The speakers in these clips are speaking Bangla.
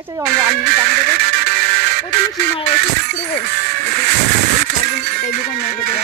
কাছে আমি টাকা দেবো প্রথমে কি মারা গেছে শুরু করো এই দোকান এই দুটো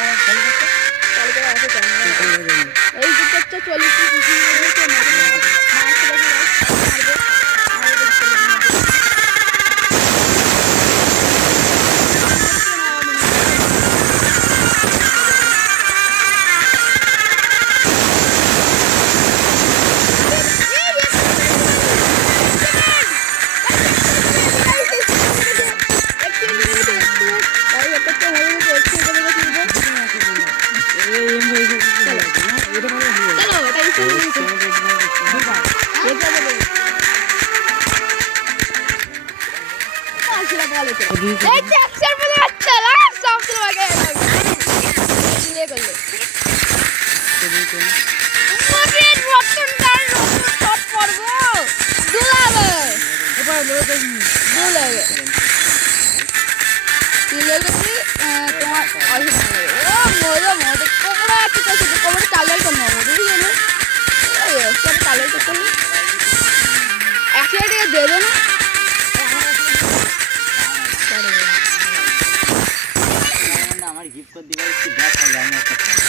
ギフトデバイスでやったら